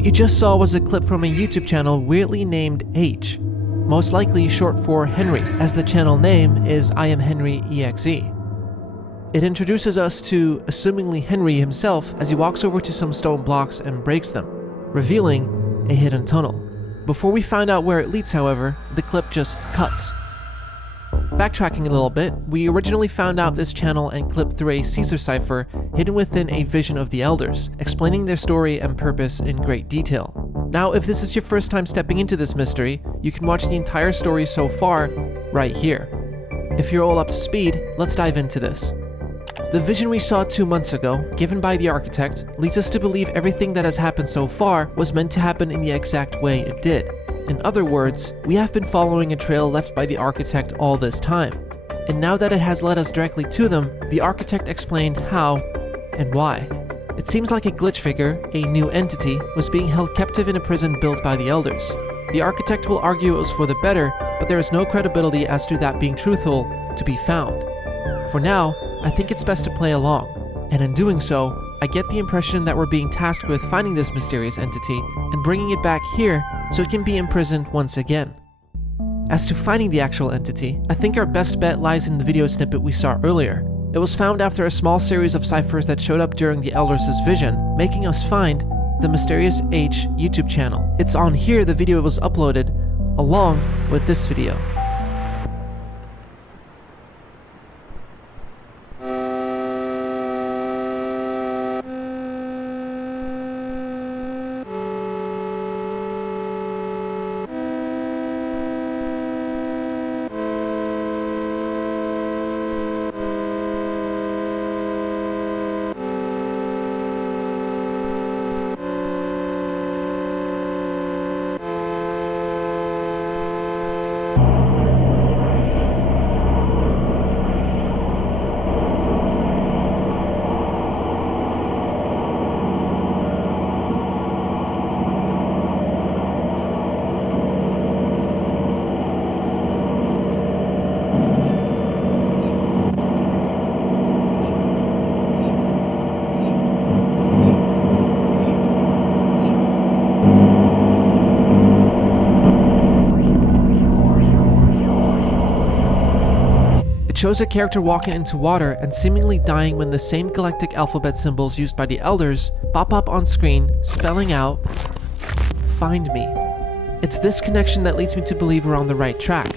What you just saw was a clip from a YouTube channel weirdly named H, most likely short for Henry, as the channel name is I Am Henry EXE. It introduces us to assumingly Henry himself as he walks over to some stone blocks and breaks them, revealing a hidden tunnel. Before we find out where it leads, however, the clip just cuts. Backtracking a little bit, we originally found out this channel and clip through a Caesar cipher hidden within a vision of the Elders, explaining their story and purpose in great detail. Now, if this is your first time stepping into this mystery, you can watch the entire story so far right here. If you're all up to speed, let's dive into this. The vision we saw 2 months ago, given by the architect, leads us to believe everything that has happened so far was meant to happen in the exact way it did. In other words, we have been following a trail left by the architect all this time. And now that it has led us directly to them, the architect explained how and why. It seems like a glitch figure, a new entity, was being held captive in a prison built by the Elders. The architect will argue it was for the better, but there is no credibility as to that being truthful to be found. For now, I think it's best to play along, and in doing so, I get the impression that we're being tasked with finding this mysterious entity and bringing it back here so it can be imprisoned once again. As to finding the actual entity, I think our best bet lies in the video snippet we saw earlier. It was found after a small series of ciphers that showed up during the Elders' vision, making us find the Mysterious H YouTube channel. It's on here the video was uploaded, along with this video. It shows a character walking into water and seemingly dying when the same galactic alphabet symbols used by the Elders pop up on screen, spelling out, "Find me." It's this connection that leads me to believe we're on the right track.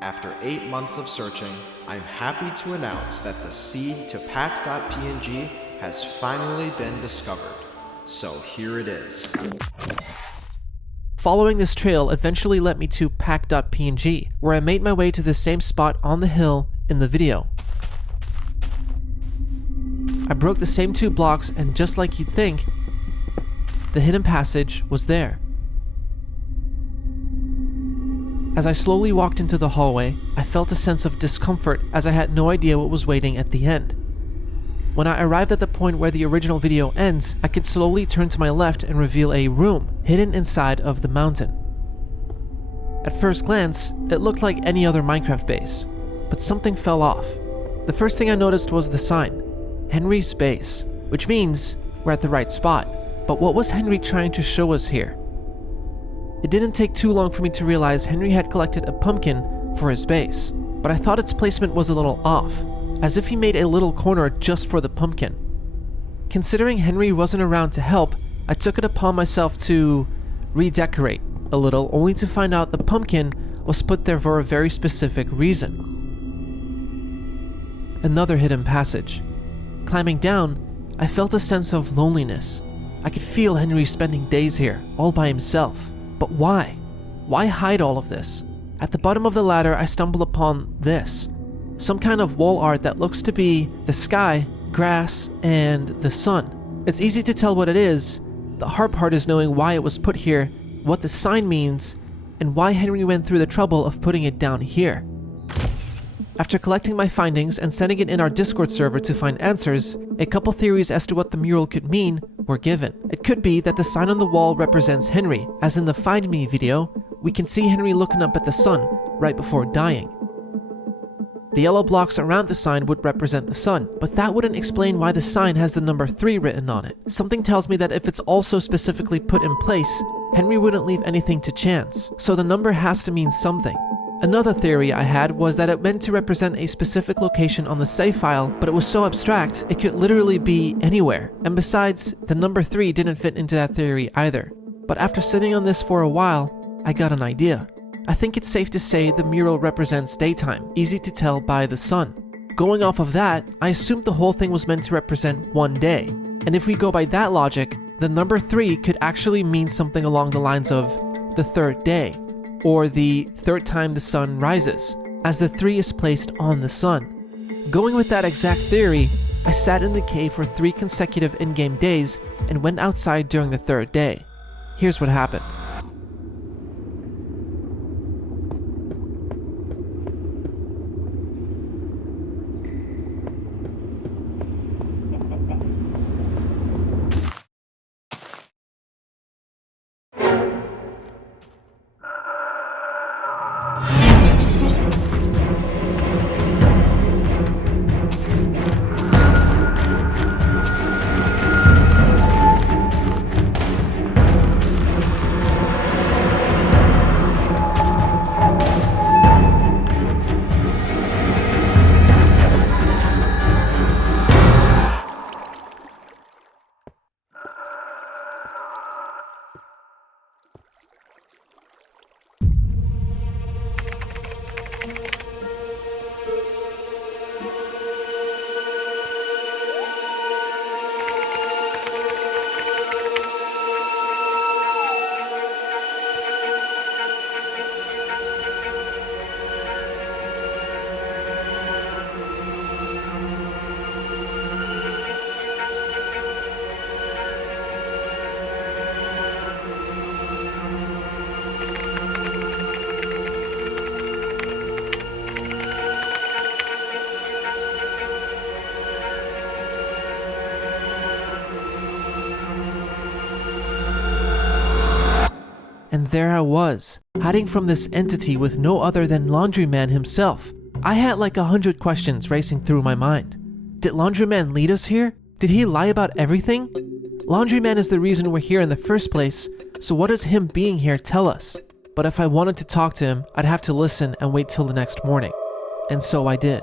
After 8 months of searching, I'm happy to announce that the seed to pack.png has finally been discovered. So here it is. Following this trail eventually led me to pack.png, where I made my way to the same spot on the hill in the video. I broke the same 2 blocks, and just like you'd think, the hidden passage was there. As I slowly walked into the hallway, I felt a sense of discomfort as I had no idea what was waiting at the end. When I arrived at the point where the original video ends, I could slowly turn to my left and reveal a room hidden inside of the mountain. At first glance, it looked like any other Minecraft base, but something fell off. The first thing I noticed was the sign, Henry's base, which means we're at the right spot. But what was Henry trying to show us here? It didn't take too long for me to realize Henry had collected a pumpkin for his base, but I thought its placement was a little off, as if he made a little corner just for the pumpkin. Considering Henry wasn't around to help, I took it upon myself to redecorate a little, only to find out the pumpkin was put there for a very specific reason. Another hidden passage. Climbing down, I felt a sense of loneliness. I could feel Henry spending days here, all by himself. But why? Why hide all of this? At the bottom of the ladder, I stumble upon this. Some kind of wall art that looks to be the sky, grass, and the sun. It's easy to tell what it is. The hard part is knowing why it was put here, what the sign means, and why Henry went through the trouble of putting it down here. After collecting my findings and sending it in our Discord server to find answers, a couple theories as to what the mural could mean were given. It could be that the sign on the wall represents Henry, as in the Find Me video, we can see Henry looking up at the sun right before dying. The yellow blocks around the sign would represent the sun, but that wouldn't explain why the sign has the number 3 written on it. Something tells me that if it's also specifically put in place, Henry wouldn't leave anything to chance, so the number has to mean something. Another theory I had was that it meant to represent a specific location on the save file, but it was so abstract, it could literally be anywhere. And besides, the number 3 didn't fit into that theory either. But after sitting on this for a while, I got an idea. I think it's safe to say the mural represents daytime, easy to tell by the sun. Going off of that, I assumed the whole thing was meant to represent one day. And if we go by that logic, the number 3 could actually mean something along the lines of the third day, or the third time the sun rises, as the 3 is placed on the sun. Going with that exact theory, I sat in the cave for 3 consecutive in-game days and went outside during the third day. Here's what happened. And there I was, hiding from this entity with no other than Laundryman himself. I had like 100 questions racing through my mind. Did Laundryman lead us here? Did he lie about everything? Laundryman is the reason we're here in the first place, so what does him being here tell us? But if I wanted to talk to him, I'd have to listen and wait till the next morning. And so I did.